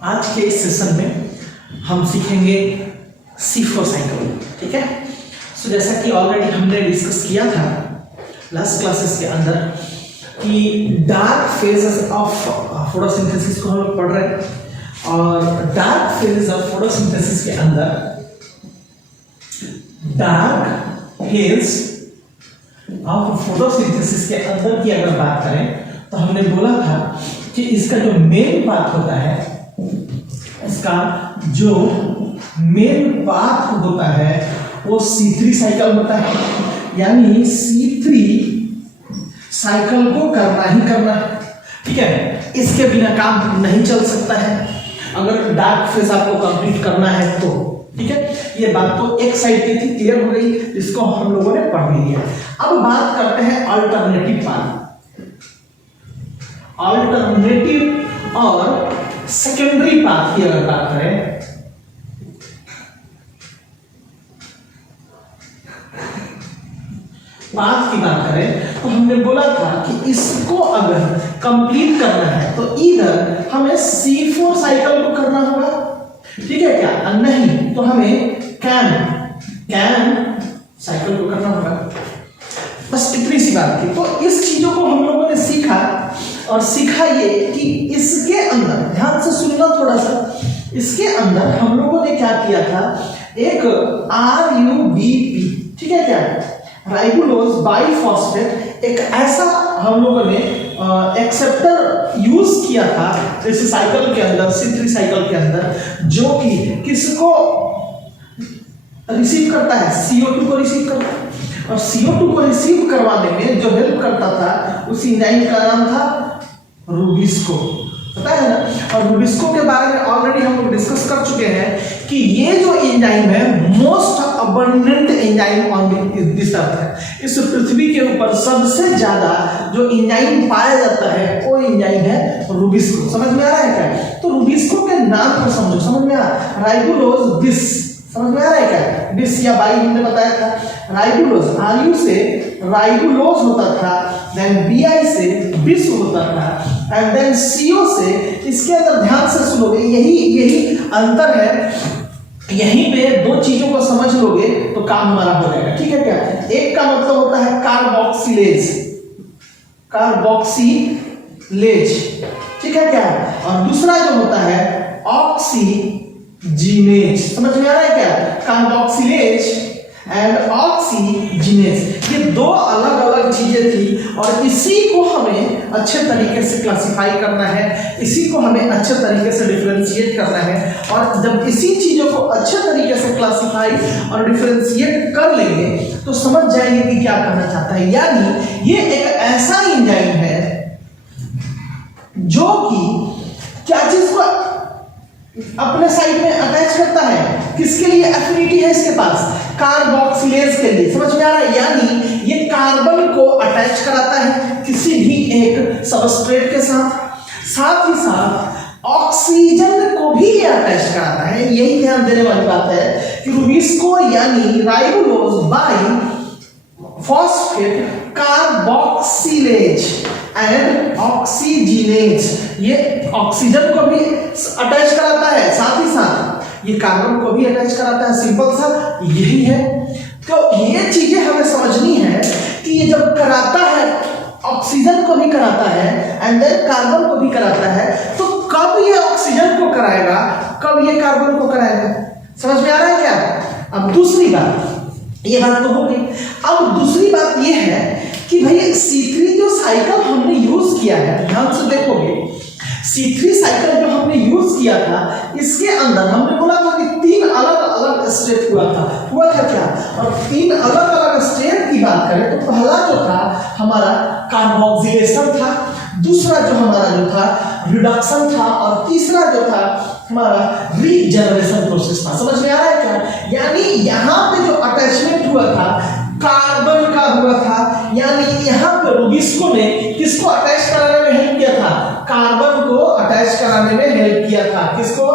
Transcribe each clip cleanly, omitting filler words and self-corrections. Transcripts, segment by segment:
आज के इस सेशन में हम सीखेंगे C4 साइकिल। ठीक है, सो जैसा कि ऑलरेडी हमने डिस्कस किया था लास्ट क्लासेस के अंदर कि डार्क फेजेस ऑफ फोटोसिंथेसिस को हम लोग पढ़ रहे हैं और डार्क फेजेस ऑफ फोटोसिंथेसिस के अंदर डार्क फेज ऑफ फोटोसिंथेसिस के अंदर की अगर बात करें तो हमने बोला था कि इसका जो मेन पाथ होता है, इसका जो मेन पाथ होता है वो C3 साइकिल होता है, यानी C3 साइकिल को करना ही करना है। ठीक है, इसके बिना काम नहीं चल सकता है अगर डार्क फेज आपको कंप्लीट करना है तो। ठीक है, ये बात तो एक साइड की थी, क्लियर हो गई, इसको हम लोगों ने पढ़ लिया। अब बात करते हैं अल्टरनेटिव पाथ। अल्टरनेटिव और सेकेंडरी पाथ की अगर बात करें पाथ की बात करें तो हमने बोला था कि इसको अगर कंप्लीट करना है तो इधर हमें C4 साइकिल को करना होगा। ठीक है क्या, नहीं तो हमें कैन साइकिल को करना होगा। बस इतनी सी बात थी। तो इस चीजों को हम लोगों ने सीखा और सीखा ये कि इसके अंदर ध्यान से सुनना थोड़ा सा, इसके अंदर हम लोगों ने क्या किया था, एक RUBP, ठीक है क्या, राइबोलोज बाइफॉस्फेट, एक ऐसा हम लोगों ने एक्सेप्टर यूज किया था इस साइकिल के अंदर, C3 साइकिल के अंदर, जो कि किसको रिसीव करता है, CO2 को रिसीव करता है। और CO2 को रिसीव करवाने में जो हेल्प करता था उस एंजाइम का नाम था रूबिस्को, पता है ना। और रूबिस्को के बारे में ऑलरेडी हम लोग डिस्कस कर चुके हैं कि ये जो एंजाइम है most abundant enzyme on this earth है। इस पृथ्वी के ऊपर सबसे ज्यादा जो एंजाइम पाया जाता है वो एंजाइम है रूबिस्को। समझ में आ रहा है क्या? तो रूबिस्को के नाम को समझो, समझ में आ रहा है, राइबोलोज बिस, समझ में आ रहा है क्या, बिस या बाई हमने बताया था। राइबोलोज RU से राइबोलोज होता था, देन BI से बिस होता था, एंड देन CO से, इसके अंदर ध्यान से सुनोगे, यही अंतर है। यहीं पे दो चीजों को समझ लोगे तो काम हमारा हो जाएगा। ठीक है क्या, एक का मतलब होता है कार्बोक्सिलेज, ठीक है क्या, और दूसरा जो होता है ऑक्सीजिनेज। समझ में आ रहा है क्या, कार्बोक्सिलेज एंड ऑक्सीजिनेज, ये दो अलग अलग चीजें थी और इसी को हमें अच्छे तरीके से क्लासिफाई करना है, इसी को हमें अच्छे तरीके से डिफरेंशिएट करना है। और जब इसी चीजों को अच्छे तरीके से क्लासिफाई और डिफरेंशिएट कर लेंगे तो समझ जाएंगे कि क्या करना चाहता है। यानी ये एक ऐसा एंजाइम है जो कि क्या चीज को अपने साइड में अटैच करता है, किसके लिए एफिनिटी है इसके पास, कार्बोक्सिलेज के लिए। समझ में आ रहा है, यानी ये कार्बन को अटैच कराता है किसी भी एक सबस्ट्रेट के साथ ही साथ ऑक्सीजन को भी ये अटैच कराता है। यही ध्यान देने वाली बात है कि रूबिस्को यानी ribulose biphosphate carboxylase and oxygenase, ये ऑक्सीजन को भी अटैच कराता है, साथ ही साथ ये कार्बन को भी अटैच कराता है। सिंपल सा यही है। तो ये चीजें हमें समझनी है कि ये जब कराता है, ऑक्सीजन को भी कराता है एंड देन कार्बन को भी कराता है, तो कब ये ऑक्सीजन को कराएगा, कब ये कार्बन को कराएगा। समझ में आ रहा है क्या? अब दूसरी बात, ये बात तो हो गई। अब दूसरी बात ये है कि भाई C3 जो साइकिल हमने यूज किया है, ध्यान से देखोगे, C3 साइकिल जो हमने यूज किया था, इसके अंदर हमने बोला था कि 3 अलग अलग स्टेप हुआ था क्या, और 3 अलग अलग स्टेप की बात करें तो पहला जो था हमारा कार्बोक्सिलेशन था, दूसरा जो हमारा जो था रिडक्शन था, और तीसरा जो था हमारा रीजनरेशन प्रोसेस था। समझ में आ रहा है क्या? यानी यहाँ पे जो अटैचमेंट हुआ था कार्बन का हुआ था, यानी यहाँ पे रूबिस्को ने किसको अटैच कराने में हेल्प किया था, कार्बन को अटैच कराने में हेल्प किया था। किसको?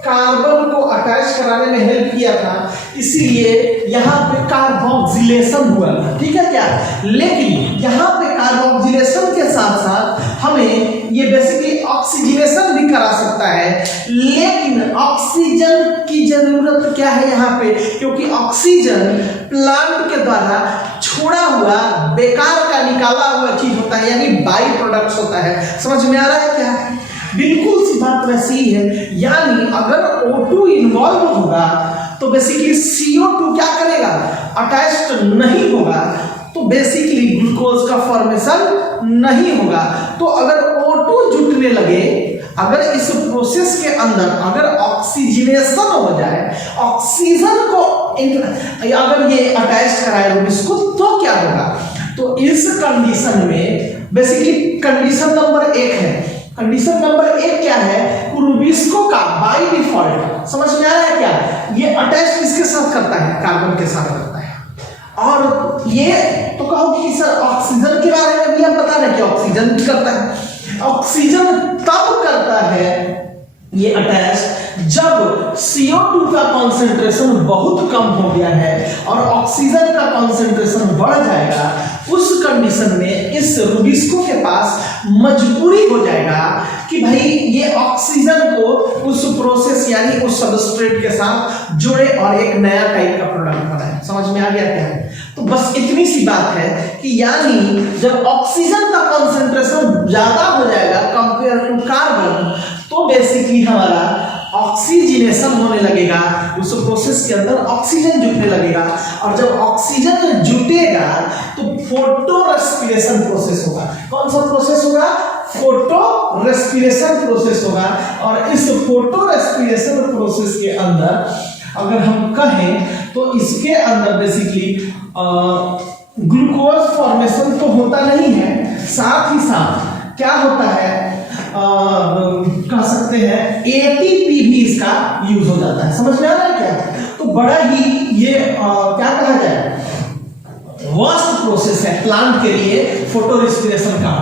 कार्बन को अटैच कराने में हेल्प किया था, इसीलिए यहाँ पे कार्बोक्सिलेशन हुआ था। ठीक है क्या, लेकिन यहाँ पे कार्बोक्सिलेशन के साथ साथ हमें ये बेसिकली ऑक्सीजनेशन भी करा सकता है, लेकिन ऑक्सीजन की जरूरत क्या है यहाँ पे, क्योंकि ऑक्सीजन प्लांट के द्वारा छोड़ा हुआ बेकार का निकाला हुआ चीज होता है, यानी बाई प्रोडक्ट्स होता है। समझ में आ रहा है क्या? बिल्कुल सी बात वैसी ही है, यानी अगर O2 इन्वॉल्व होगा तो बेसिकली CO2 क्या करेगा, अटैच्ड नहीं होगा, तो बेसिकली ग्लूकोज का फॉर्मेशन नहीं होगा। तो अगर O2 जुटने लगे, अगर इस प्रोसेस के अंदर अगर ऑक्सीजनेशन हो जाए, ऑक्सीजन को अगर ये अटैच कराए रूबिस को, तो क्या होगा? तो इस कंडीशन में बेसिकली कंडीशन नंबर 1 है। कंडीशन नंबर 1 क्या है? रूबिस्को का बाय डिफॉल्ट, समझ में आ रहा है क्या, ये अटैच किसके साथ करता है, कार्बन के साथ करता है। और ये तो कहो कि सर ऑक्सीजन के बारे में भी आप बता रहे हैं कि ऑक्सीजन भी करता है। ऑक्सीजन तब करता है ये अटैच जब CO2 का कॉन्सेंट्रेशन बहुत कम हो गया है और ऑक्सीजन का कॉन्सेंट्रेशन बढ़ जाएगा। उस कंडीशन में इस रूबिस्को के पास मजबूरी हो जाएगा कि भाई ये ऑक्सीजन को उस प्रोसेस यानी उस सबस्ट्रेट के साथ जोड़े और एक नया टाइप का प्रोडक्ट बनाए। समझ में आ गया क्या है? तो बस इतनी सी बात है कि यानी जब ऑक्सीजन का कॉन्सेंट्रेशन ज्यादा हो जाएगा कंपेयर टू कार्बन, तो बेसिकली हमारा ऑक्सीजनेशन होने लगेगा, उस प्रोसेस के अंदर ऑक्सीजन जुटने लगेगा, और जब ऑक्सीजन जुटेगा तो फोटो रेस्पिरेशन प्रोसेस होगा। कौन सा प्रोसेस होगा? फोटो रेस्पिरेशन प्रोसेस होगा। और इस फोटो रेस्पिरेशन प्रोसेस के अंदर अगर हम कहें तो इसके अंदर बेसिकली ग्लूकोज फॉर्मेशन तो होता नहीं है, साथ ही साथ क्या होता है, कह सकते हैं ATP भी इसका यूज हो जाता है। समझ में आ रहा है क्या? तो बड़ा ही ये क्या कहा जाए, वास्ट प्रोसेस है प्लांट के लिए फोटो रेस्पिरेशन का।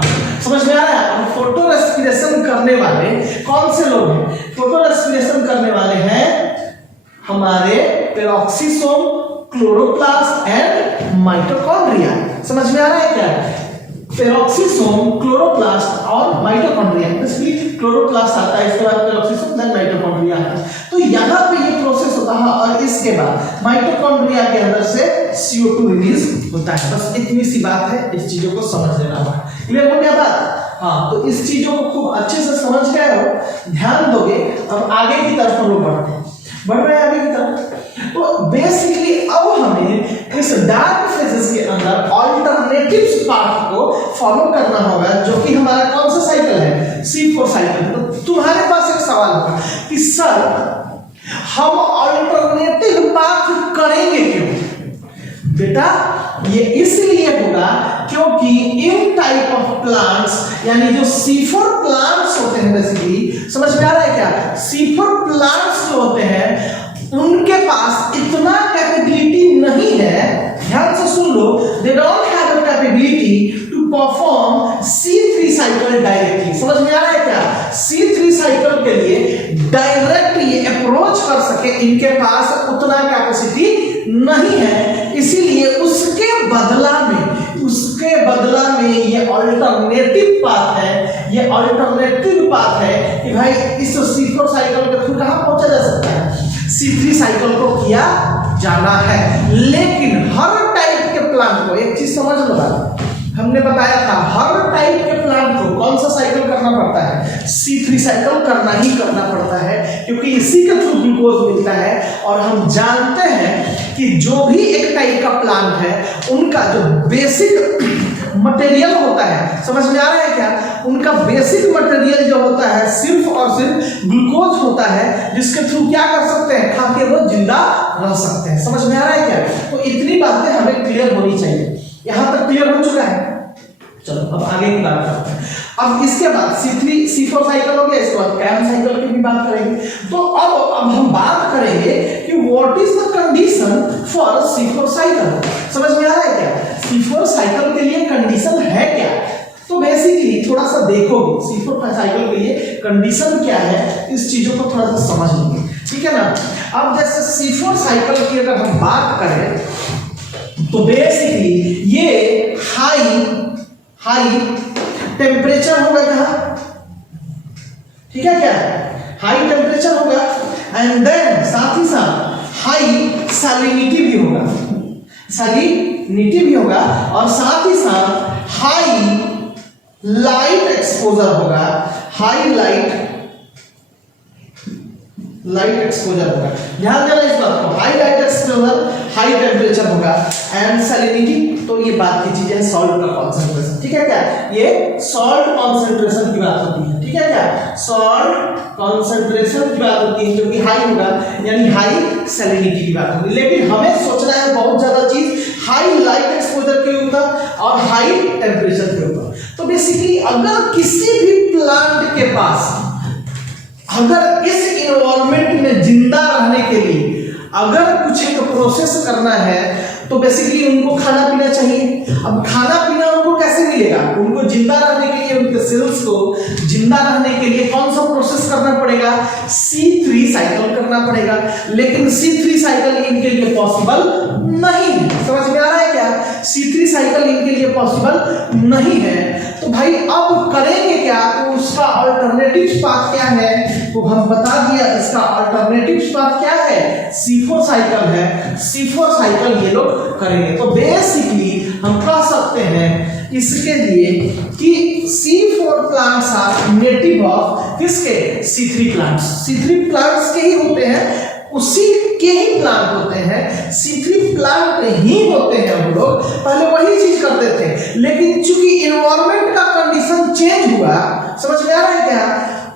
समझ में आ रहा है? फोटो रेस्पिरेशन करने वाले कौन से लोग हैं? फोटो रेस्पिरेशन करने वाले हैं हमारे पेरोक्सिसोम, क्लोरोप्लास्ट एंड माइटोकॉन्ड्रिया। समझ में आ रहा है क्या? पेरोक्सिसोम, क्लोरोप्लास्ट और माइटोकॉन्ड्रिया। बेसिकली क्लोरोप्लास्ट आता है, इसके बाद पेरोक्सिसोम, देन माइटोकॉन्ड्रिया आता है। तो यहाँ पे ये प्रोसेस होता है और इसके बाद माइटोकॉन्ड्रिया के अंदर से CO2 रिलीज होता है। बस इतनी सी बात है, इस चीजों को समझ लेना होगा। क्लियर हो गया बात? हाँ, तो इस चीजों को खूब अच्छे से समझ गए हो, ध्यान दोगे। अब आगे की तरफ हम लोग बढ़ रहे हैं आगे की तरफ। तो बेसिकली अब हमें इस डार्क फेजेस के अंदर अल्टरनेटिव्स पार्ट को फॉलो करना होगा, जो कि हमारा कौन सा साइकिल है? C4 cycle. तो तुम्हारे पास एक सवाल होगा कि सर हम अल्टरनेटिव पाथ करेंगे क्यों? बेटा ये इसलिए होगा क्योंकि इन टाइप ऑफ प्लांट्स, यानी जो C4 प्लांट्स होते हैं बेसिकली, समझ में आ रहा है क्या? C4 प्लांट्स जो होते हैं उनके पास इतना कैपेबिलिटी नहीं है, ध्यान से सुन लो, they don't have a capability to perform C3 cycle directly. समझ में आ रहा है क्या? C3 साइकिल के लिए डायरेक्ट ये अप्रोच कर सके, इनके पास उतना कैपेसिटी नहीं है। इसीलिए उसके बदला में ये अल्टरनेटिव पाथ है, ये अल्टरनेटिव पाथ है कि भाई इस C4 साइकिल के थ्रू कहां पहुंचा जा सकता है? C3 साइकिल को किया जाना है। लेकिन हर टाइप के प्लांट को एक चीज समझ लो, हमने बताया था हर टाइप के प्लांट को कौन सा साइकिल करना पड़ता है? C3 साइकिल करना ही करना पड़ता है, क्योंकि इसी के थ्रू ग्लूकोज मिलता है। और हम जानते हैं कि जो भी एक टाइप का प्लांट है उनका जो बेसिक मटेरियल होता है, समझ में आ रहा है क्या? उनका बेसिक मटेरियल जो होता है सिर्फ और सिर्फ ग्लूकोज होता है, जिसके थ्रू क्या कर सकते हैं? खा के वो जिंदा रह सकते हैं। समझ में आ रहा है क्या? तो इतनी बातें हमें क्लियर होनी चाहिए। यहां तक क्लियर हो चुका है? चलो अब आगे की बात करते हैं। अब इसके बाद C4 साइकिल हो गया, इसके बाद कैम साइकिल की भी बात करेंगे। तो अब हम बात करेंगे कि what is the condition for C4 cycle. समझ में आ रहा है क्या? C4 साइकिल के लिए कंडीशन है क्या? तो बेसिकली थोड़ा सा देखोगे C4 साइकिल के लिए कंडीशन क्या है, इस चीजों को थोड़ा सा समझ लेंगे, ठीक है ना। अब जैसे C4 साइकिल की अगर हम बात करें तो बेसिकली ये हाई टेम्परेचर होगा यहाँ, ठीक है क्या, हाई टेम्परेचर होगा, एंड देन साथ ही साथ हाई सैलिनिटी भी होगा, सैलिनिटी भी होगा, और साथ ही साथ हाई लाइट एक्सपोजर होगा, हाई लाइट एक्सपोजर होगा। ध्यान देना इस बात को, high light exposure, high temperature होगा, एंड सैलिनिटी, तो ये बात की चीजें सॉल्ट का कॉन्सेंट्रेशन, ठीक है क्या, ये सॉल्ट कॉन्सेंट्रेशन की बात होती है, ठीक है क्या, सॉल्ट कॉन्सेंट्रेशन की बात होती है, जो कि हाई होगा, यानी हाई सैलिनिटी की बात होगी। लेकिन हमें सोचना है बहुत ज्यादा चीज हाई लाइट एक्सपोजर के ऊपर और हाई टेम्परेचर के ऊपर। तो बेसिकली अगर किसी भी प्लांट के पास अगर इस इन्वायरमेंट में जिंदा रहने के लिए अगर कुछ एक प्रोसेस करना है तो बेसिकली उनको खाना पीना चाहिए। अब खाना पीना उनको कैसे मिलेगा, उनको जिंदा रहने के लिए, उनके सेल्स को जिंदा रहने के लिए कौन सा प्रोसेस करना पड़ेगा, C3 साइकिल करना पड़ेगा। लेकिन C3 साइकिल इनके लिए पॉसिबल नहीं है, समझ में आ रहा है क्या, C3 साइकिल इनके लिए पॉसिबल नहीं है। तो भाई अब करेंगे क्या, तो उसका अल्टरनेटिव पाथ क्या है, तो हम बता दिया इसका अल्टरनेटिव पाथ क्या है, C4 साइकिल है, C4 साइकिल ये लोग करेंगे। तो बेसिकली हम कह सकते हैं इसके लिए कि C4 plants are native of किसके, C3 प्लांट्स, C3 प्लांट्स के ही होते हैं, उसी के ही प्लांट होते हैं, C3 प्लांट ही होते हैं। हम लोग पहले वही चीज करते थे, लेकिन चूंकि इन्वायरमेंट का कंडीशन चेंज हुआ, समझ में आ रहा है क्या,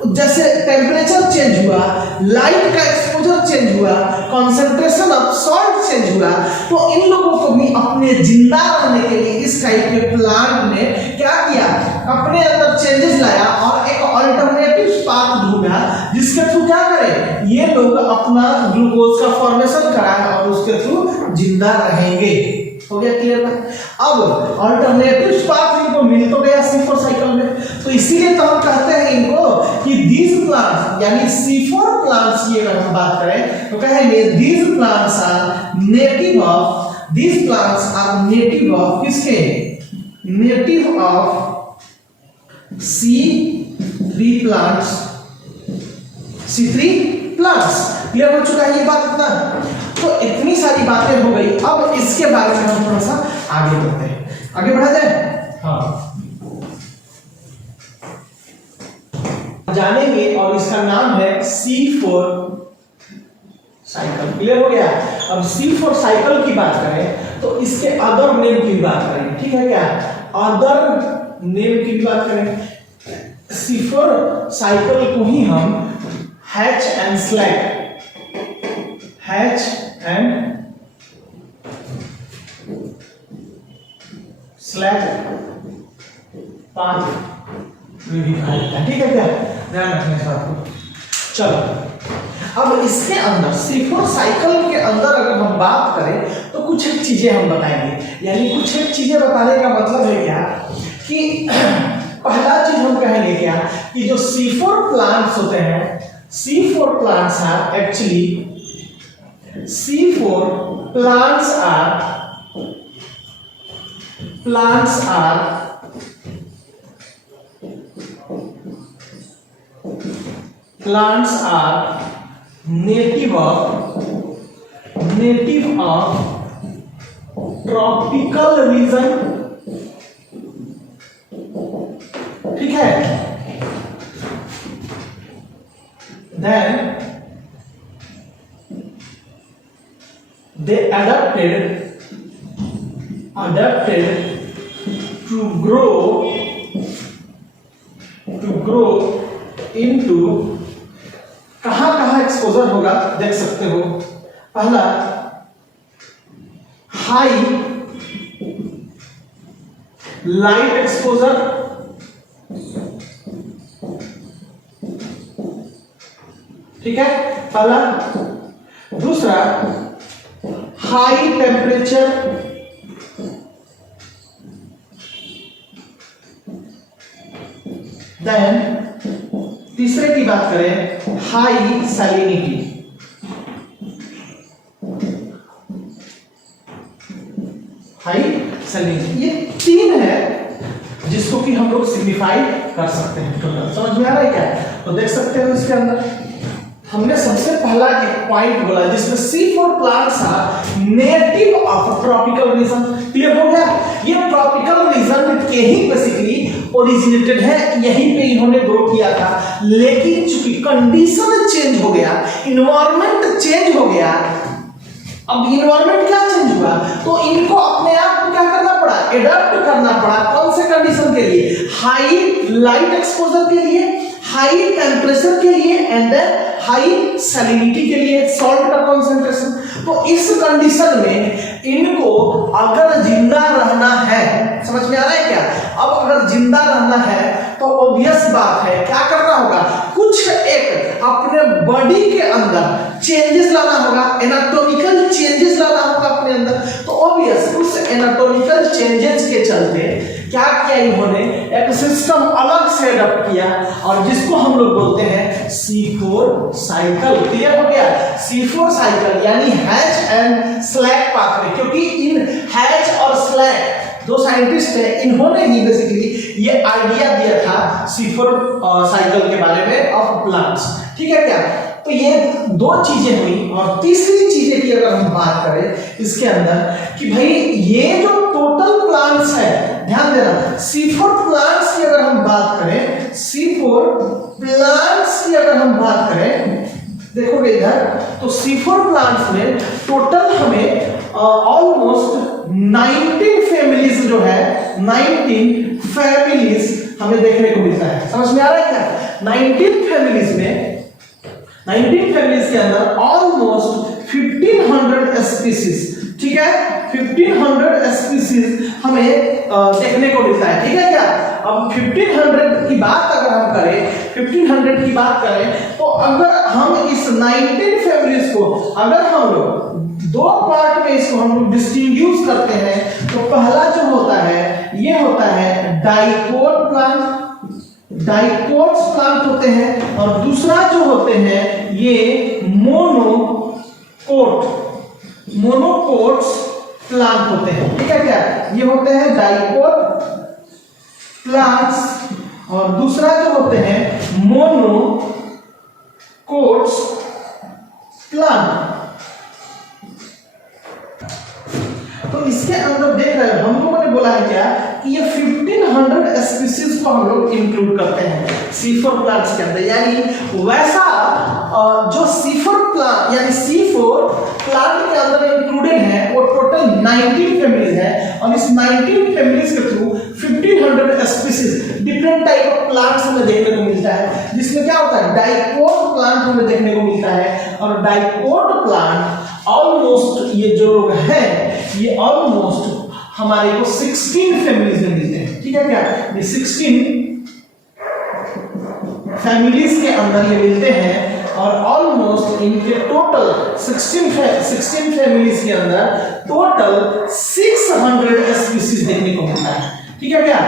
जैसे टेम्परेचर चेंज हुआ, लाइट का एक्सपोजर चेंज हुआ, कंसंट्रेशन ऑफ सॉल्ट चेंज हुआ, तो इन लोगों को भी अपने जिंदा रहने के लिए इस टाइप के प्लांट ने क्या किया, अपने अंदर चेंजेस लाया और एक अल्टरनेटिव पाथ ढूंढा जिसके थ्रू क्या करें, ये लोग अपना ग्लूकोज का फॉर्मेशन कराए और उसके थ्रू जिंदा रहेंगे। हो गया क्लियर ना। अब अल्टरनेटिव पाथ इनको मिल तो गया C4 साइकिल में, तो इसीलिए तो हम कहते हैं इनको कि these plants यानी C4 प्लांट्स की अगर हम बात करें तो कहेंगे these plants are native of, these plants are native of किसके, native of C3 plants, C3 plus. Clear हो चुका है ये बात इतना, तो इतनी सारी बातें हो गई। अब इसके बारे में हम थोड़ा सा आगे बढ़ते हैं, आगे बढ़ा जाए, हाँ जानेंगे, और इसका नाम है C4 साइकिल। क्लियर हो गया। अब C4 साइकिल की बात करें तो इसके अदर नेम की बात करेंगे, ठीक है क्या, अदर नेम की बात करें, C4 साइकिल को ही हम hatch and slag, hatch and slag path में भी कहा जाता है, ठीक है क्या, ध्यान रखना इस बात को। चलो अब इसके अंदर C4 साइकिल के अंदर अगर हम बात करें तो कुछ एक चीजें हम बताएंगे, यानी कुछ एक चीजें बताने का मतलब है क्या कि पहला चीज हम कहेंगे क्या कि जो C4 प्लांट्स होते हैं, C4 plants are actually, C4 plants are native of tropical region, ठीक है, then they adapted to grow into, कहां एक्सपोजर होगा देख सकते हो, पहला हाई लाइट एक्सपोजर, ठीक है पहला, दूसरा हाई टेम्परेचर, देन तीसरे की बात करें हाई सैलिनिटी, हाई सैलिनिटी, ये तीन है जिसको कि हम लोग सिग्निफाई कर सकते हैं टोटल। समझ में आ रहा है क्या? तो देख सकते हो इसके अंदर हमने सबसे पहला एक पॉइंट बोला जिसमें C4 plants are native of tropical region. Clear हो गया? ये ट्रॉपिकल रीजन के ही बेसिकली ओरिजिनेटेड है, यहीं पे इन्होंने ग्रो किया था। लेकिन चूंकि कंडीशन चेंज हो गया, इन्वायरमेंट चेंज हो गया, अब इन्वायरमेंट क्या चेंज हुआ तो इनको अपने आप को क्या करना पड़ा, एडॉप्ट करना पड़ा। कौन से कंडीशन के लिए? हाई लाइट एक्सपोजर के लिए, हाई टेम्परेचर के लिए एंड हाई सैलिनिटी के लिए, सॉल्ट का कॉन्सेंट्रेशन। तो इस कंडीशन में इनको अगर जिंदा रहना है, समझ में आ रहा है क्या? अब अगर जिंदा रहना है तो ऑब्वियस बात है क्या करना होगा, कुछ एक अपने बॉडी के अंदर चेंजेस लाना होगा, एनाटॉमिकल चेंजेस लाना होगा अपने अंदर। तो ऑब्वियस उस एनाटॉमिकल चेंजेस के चलते क्या किया इन्होंने, एक सिस्टम अलग से अडॉप्ट किया और जिसको हम लोग बोलते हैं C4 साइकिल। क्लियर हो गया? C4 साइकिल यानी हैच एंड स्लैक पाथवे, क्योंकि इन हैच और स्लैक दो साइंटिस्ट हैं, इन्होंने ही बेसिकली ये आइडिया दिया था C4 साइकिल के बारे में ऑफ प्लांट्स। ठीक है क्या? तो ये दो चीजें हुई। और तीसरी चीजें की अगर हम बात करें इसके अंदर कि भाई ये जो टोटल प्लांट्स है, ध्यान देना, C4 प्लांट्स की अगर हम बात करें, C4 प्लांट्स की अगर हम बात करें, देखोगे इधर तो C4 प्लांट्स में टोटल हमें ऑलमोस्ट 19 फैमिलीज जो है, 19 फैमिलीज हमें देखने को मिलता है। समझ में आ रहा है क्या? 19 फैमिलीज में, 19 फैमिलीज के अंदर ऑलमोस्ट 1500 स्पीसीज, ठीक है, 1500 स्पीसीज हमें देखने को मिलता है। ठीक है क्या? अब 1500 की बात अगर हम करें, 1500 की बात करें तो अगर हम इस 19 फैमिलीज को अगर हम लोग दो पार्ट में इसको हम लोग डिस्टिंग्विश करते हैं तो पहला जो होता है ये होता है डाइकोट प्लांट, डाइकोट्स प्लांट होते हैं, और दूसरा जो होते हैं ये मोनोकोट्स प्लांट होते हैं। ठीक है क्या? ये होते हैं डाइकोट प्लांट्स और दूसरा जो होते हैं मोनोकोट्स प्लांट। तो इसके अंदर देख रहे हैं हम लोगों ने बोला है क्या कि ये 1500 स्पीसीज को हम लोग इंक्लूड करते हैं C4 प्लांट्स के अंदर। यानी वैसा जो C4 प्लांट यानी C4 प्लांट के अंदर इंक्लूडेड है वो टोटल 19 फैमिलीज है, और इस 19 फैमिलीज के through 1500 species different type of plants हमें देखने को मिलता है, जिसमें क्या होता है डाइकोट प्लांट हमें देखने को मिलता है। और डाइकोट प्लांट ऑलमोस्ट ये जो लोग हैं ये ऑलमोस्ट हमारे को 16 फैमिलीज में मिलते हैं। ठीक है क्या? ये 16 फैमिलीज के अंदर ये मिलते हैं और ऑलमोस्ट इनके टोटल 16 फैमिलीज के अंदर टोटल 600 स्पीसीज देखने को मिलता है। ठीक है क्या?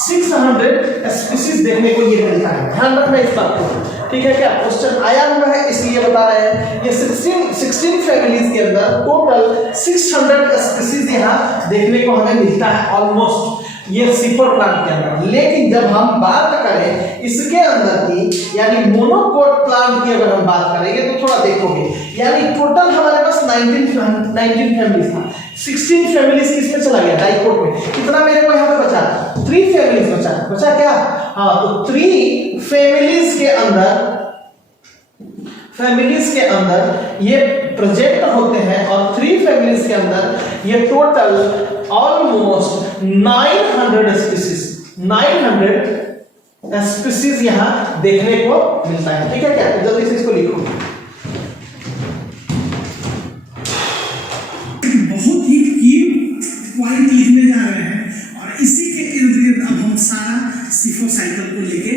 600 स्पीसीज देखने को ये मिलता है। ध्यान रखना इस बात को। ठीक है क्या? क्वेश्चन आया हुआ है इसलिए बता रहे हैं। ये 16 फैमिलीज के अंदर टोटल 600 स्पीसीज यहाँ देखने को हमें मिलता है ऑलमोस्ट ये C4 प्लांट के अंदर। लेकिन जब हम बात करें इसके अंदर की यानी मोनोकोट प्लांट की अगर हम बात करेंगे तो थोड़ा देखोगे, यानी टोटल हमारे पास 19 फैमिलीज था, 16 फैमिलीज किसमें चला गया डाइकोट में। कितना मेरे को यहाँ पे बचा? 3 फैमिलीज बचा क्या? हाँ, तो 3 फैमिलीज के अंदर ये प्रोजेक्ट होते हैं और 3 फैमिलीज के अंदर ये टोटल ऑलमोस्ट 900 स्पीसीज यहाँ देखने को मिलता है। ठीक है क्या? तो जल्दी से इसको लिखो। बहुत ही पॉइंट लिखने जा रहे हैं और इसी के इर्द गिर्द अब हम सारा C4 साइकिल को लेके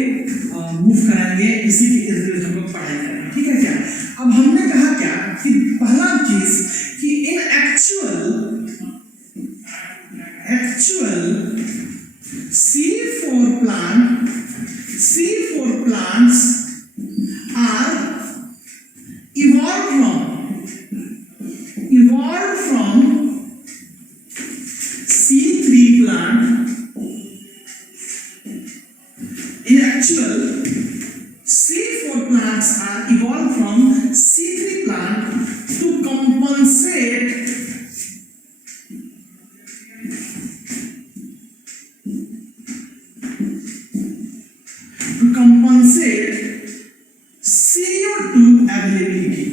मूव कराएंगे, इसी के इर्द गिर्द हम लोग पढ़ाई करेंगे। ठीक है क्या? अब हमने कहा क्या कि पहला चीज कि इन actual C4 plants are CO2 availability.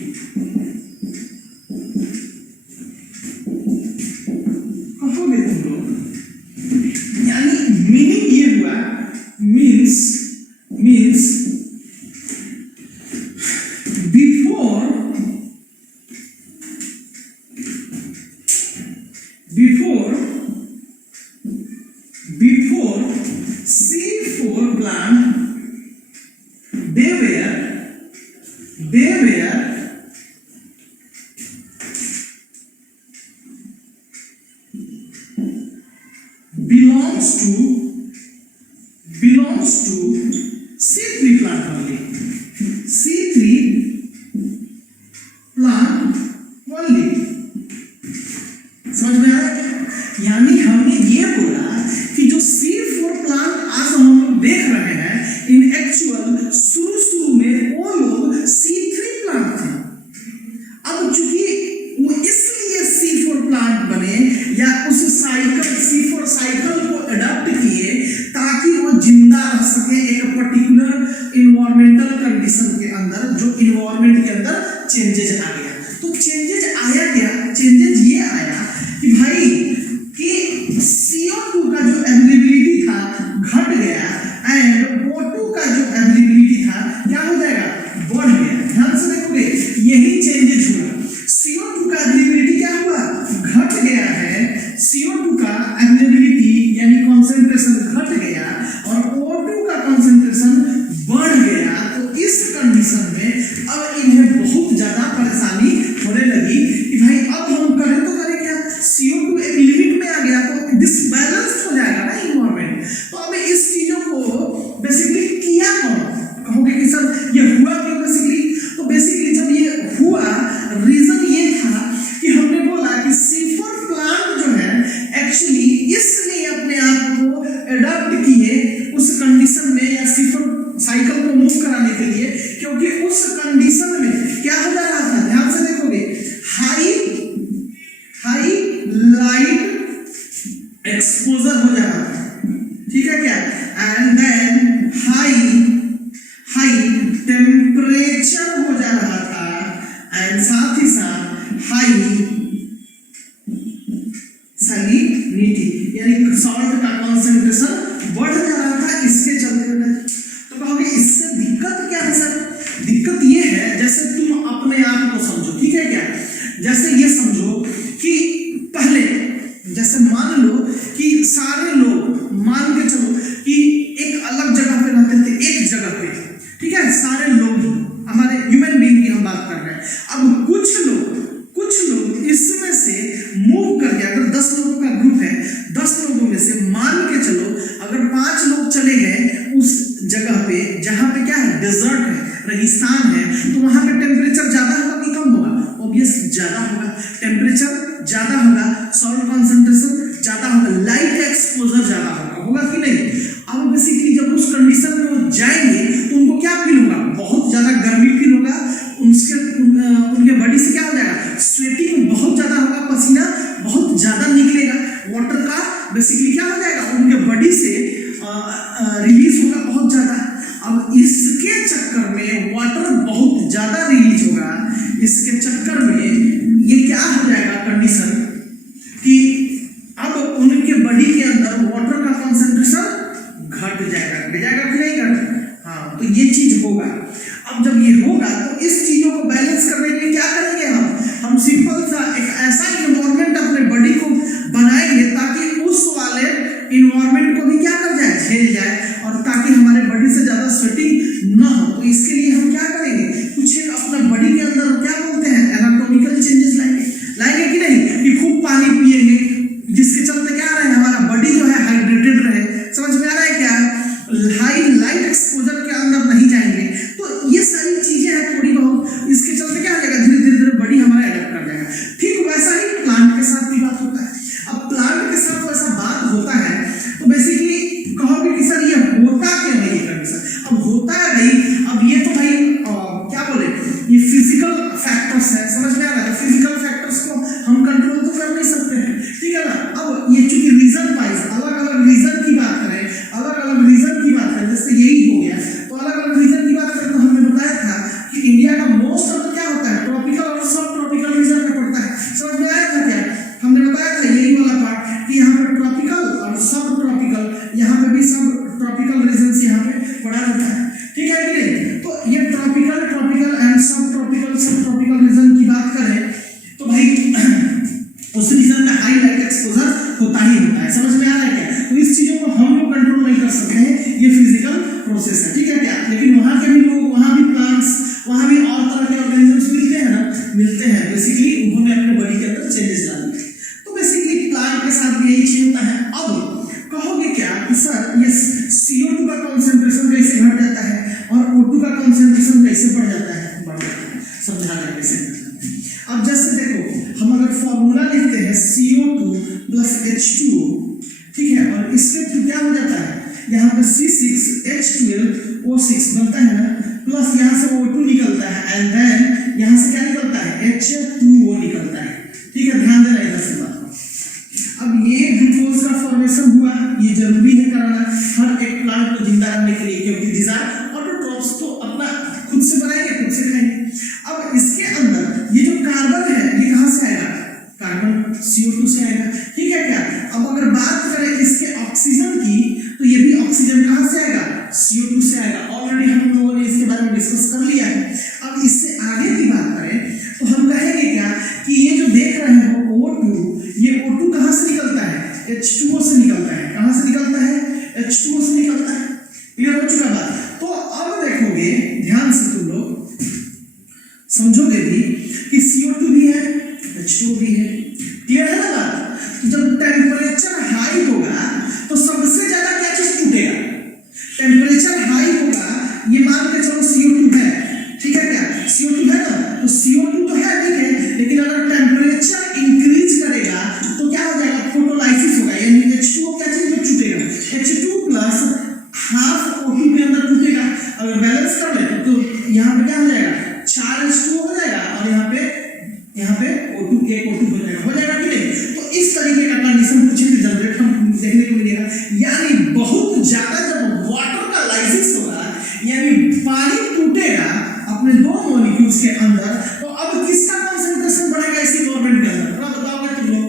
कहोगे तुम लोग, यानी मीनिंग ये हुआ, means before C4 plant, they were belongs to C3 plant only. C3 plant only. समझ में आ रहा है क्या? यानी हमने ये बोला कि जो C4 प्लांट आज हम लोग देख रहे हैं, इन एक्चुअल शुरू में वो लोग C3 प्लांट थे। अब चूंकि वो इसलिए C4 प्लांट बने या उस C4 साइकिल को अडॉप्ट किए ताकि वो जिंदा रह सके एक पर्टिकुलर इन्वायरमेंटल कंडीशन के अंदर, जो इन्वायरमेंट के अंदर चेंजेज आ गया। तो चेंजेज आया क्या? चेंजेज ये आया कि भाई कि CO2 का जो अवेलेबिलिटी था घट गया एंड O2 का जो अवेलेबिलिटी था क्या हो जाएगा? बढ़ गया। ध्यान से देखोगे, यही चेंजेज हुआ। CO2 का अवेलेबिलिटी क्या हुआ? घट गया है। CO2 का अवेलेबिलिटी यानी कॉन्सेंट्रेशन घट गया और O2 का कॉन्सेंट्रेशन बढ़ गया। तो इस कंडीशन में अब इन्हें बहुत ज्यादा परेशानी होने लगी कि भाई अब हम करें तो करें क्या? CO2 एक लिमिट में आ गया तो डिसबैलेंस हो जाएगा ना इन्वायरमेंट। तो अब इस चीजों को बेसिकली किया कौन? कहोगे कि सर ये हुआ क्यों बेसिकली? तो बेसिकली जब ये हुआ, रीजन ये था कि हमने बोला कि C4 प्लांट जो है एक्चुअली इसलिए अपने आप को अडॉप्ट किए उस कंडीशन में या C4 साइकिल को मूव कराने के लिए, क्योंकि उस कंडीशन में क्या हो जा रहा था? ध्यान से देखोगे, हाई लाइट एक्सपोजर हो जा रहा था, ठीक है क्या? एंड देन हाई टेम्परेचर हो जा रहा था एंड साथ ही साथ हाई सैलिनिटी यानी सॉल्ट का कॉन्सेंट्रेशन बढ़ जा रहा था। इसके चलते तो कहोगे इससे दिक्कत क्या है सर? दिक्कत ये है, जैसे तुम अपने आप को समझो, ठीक है क्या? जैसे ये समझो कि पहले जैसे मान लो कि सारे लोग मान के चलो कि एक अलग जगह पे रहते थे, एक जगह पे, ठीक है? सारे लोग हमारे ह्यूमन बीइंग की हम बात कर रहे हैं। अब कुछ लोग इसमें से मूव करके, अगर 10 लोगों का ग्रुप है, 10 लोगों में से मान के चलो अगर 5 लोग चले गए उस जगह पे जहां पे क्या है? डेजर्ट है, रेगिस्तान है, तो वहां पे टेम्परेचर ज्यादा होगा कि कम होगा? ऑब्वियसली ज्यादा होगा। टेम्परेचर ज्यादा होगा, सॉल्ट कॉन्सेंट्रेशन ज्यादा होगा, लाइट एक्सपोजर ज्यादा होगा कि नहीं? अब बेसिकली जब उस कंडीशन में वो जाएंगे तो उनको क्या फील होगा? बहुत ज्यादा गर्मी फील होगा, उनके बॉडी से क्या हो जाएगा? स्वेटिंग बहुत ज्यादा होगा, पसीना बहुत ज्यादा निकलेगा, वाटर का बेसिकली क्या हो जाएगा? उनके बॉडी से रिलीज होगा बहुत ज्यादा। अब इसके चक्कर में वाटर बहुत ज्यादा रिलीज होगा, इसके चक्कर में ये क्या हो जाएगा कंडीशन कि अब उनके बॉडी के अंदर वाटर का कॉन्सेंट्रेशन घट जाएगा कि नहीं घट? हाँ, तो ये चीज होगा। अब जब ये होगा तो इस चीजों को बैलेंस करने के लिए क्या करेंगे? हम सिंपल सा एक ऐसा इन्वायरमेंट अपने बॉडी को बनाएंगे ताकि उस वाले इन्वायरमेंट को भी क्या कर जाए? झेल जाए, और ताकि हमारे बॉडी से ज्यादा स्वेटिंग ना हो। तो इसके लिए हम क्या करेंगे? कुछ एक अपना बॉडी के अंदर क्या बोलते हैं? एनाटॉमिकल चेंजेस लाएंगे कि नहीं? कि खूब पानी पिएंगे, जिसके चलते क्या रहे? हमारा बॉडी जो है हाइड्रेटेड रहे। समझ में आ रहा है क्या? हाई लाइट एक्सपोजर के अंदर नहीं जाएंगे। तो ये सारी चीजें हैं थोड़ी बहुत, इसके चलते क्या हो जाएगा? धीरे धीरे बॉडी हमारा एडेप्ट कर जाएगा। ठीक वैसा ही प्लांट के साथ भी बात होता है। अब प्लांट के साथ वैसा बात होता है तो बेसिकली कहोगे कि सर ये होता क्यों है ये कंडीशन? अब होता है भाई, अब ये तो भाई क्या बोले, ये फिजिकल फैक्टर्स है। समझ में आ रहा है? फिजिकल फैक्टर्स को हम कंट्रोल तो कर नहीं सकते हैं, ठीक है ना? अब ये चूंकि रीजन वाइज अलग अलग रीजन की बात करें, जैसे यही हो गया तो अलग अलग रीजन की बात करें तो हमने बताया था कि इंडिया का मिलते हैं, बेसिकली उन्होंने अपने बॉडी के अंदर चेंजेस ला दिए। तो बेसिकली प्लांट के साथ भी यही चीज होता है। अब कहोगे क्या कि सर ये CO2 का कॉन्सेंट्रेशन कैसे घट जाता है और O2 का कॉन्सेंट्रेशन कैसे बढ़ जाता है? बढ़ जाता है, समझाना कैसे। अब जैसे देखो हम अगर फॉर्मूला लिखते हैं CO2 प्लस H2O, ठीक है, और इसके थ्रू क्या हो जाता है, यहाँ पे C6H12O6 बनता है ना, प्लस यहाँ से O2 निकलता है एंड देन यहाँ से क्या निकलता है, H2O निकलता है। ठीक है, ध्यान देना इधर से बात। अब ये ग्लूकोज का फॉर्मेशन हुआ, ये जरूरी है कराना हर एक प्लांट को जिंदा रखने के लिए, क्योंकि these are ऑटोट्रॉफ्स, तो अपना खुद से बनाएंगे, खुद से खाएंगे। अब इसके अंदर ये जो कार्बन है ये कहाँ से आएगा, कार्बन CO2 से आएगा, ठीक है क्या। अब अगर बात करें इसके ऑक्सीजन की, तो ये भी ऑक्सीजन कहाँ से आएगा, CO2 से आएगा। ऑलरेडी हम लोगों ने इसके बारे में डिस्कस कर लिया है। अब इससे आगे की बात करें तो हम कहेंगे क्या कि ये जो देख रहे हैं O2, ये O2 कहाँ से निकलता है, H2O से निकलता है। कहाँ से निकलता है, H2O से निकलता है। क्लियर हो चुका बात। तो अब देखोगे ध्यान से तुम लोग समझोगे भी कि CO2 भी है, H2O भी है। क्लियर है ना बात। तो जब टेम्परेचर हाई होगा तो सबसे ज्यादा क्या चीज टूटेगा, टेम्परेचर हाई होगा, ये मान के चलो CO2 है, ठीक है क्या, CO2 है ना, तो CO2 तो है, ठीक है, लेकिन अगर टेम्परेचर इंक्रीज करेगा तो क्या हो जाएगा, फोटोलाइसिस होगा, यानी H2O क्या चीज में टूटेगा, H2 प्लस हाफ O2 के अंदर टूटेगा। अगर बैलेंस कर ले तो यहाँ पे क्या हो जाएगा, 4 H2O हो जाएगा और यहाँ पे O2 एक O2 हो जाएगा कि नहीं। तो इस तरीके का कंडीशन कुछ भी जनरेट हम देखने को मिलेगा। यानी बहुत ज्यादा जब वाटर का लाइसिस होगा, यानी पानी टूटेगा अपने दो मॉलिक्यूल्स के अंदर, तो अब किसका कंसंट्रेशन बढ़ेगा इस एनवायरनमेंट के अंदर, थोड़ा बताओगे तुम लोग।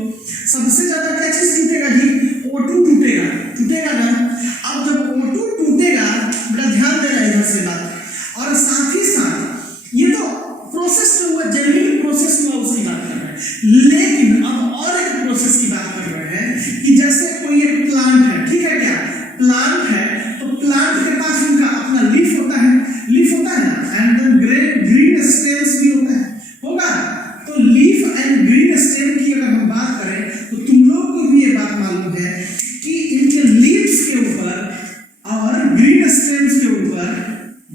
सबसे ज्यादा क्या चीज टूटेगा जी, O2 टूटेगा ना। अब जब O2 टूटेगा, बड़ा ध्यान देना इधर से बात, और साथ ही साथ ये तो प्रोसेस जो हुआ, जेन्युइन प्रोसेस हुआ, उसकी बात कर रहे हैं। लेकिन अब और एक प्रोसेस की बात कर रहे हैं कि जैसे कोई एक प्लांट है, ठीक है क्या, प्लांट है, तो प्लांट के पास उनका अपना लीफ होता है ना, एंड देन ग्रीन स्टेम्स भी होगा। तो लीफ एंड ग्रीन स्टेम की अगर हम बात करें तो तुम लोग को भी ये बात मालूम है कि इनके लीव्स के ऊपर और ग्रीन स्टेम्स के ऊपर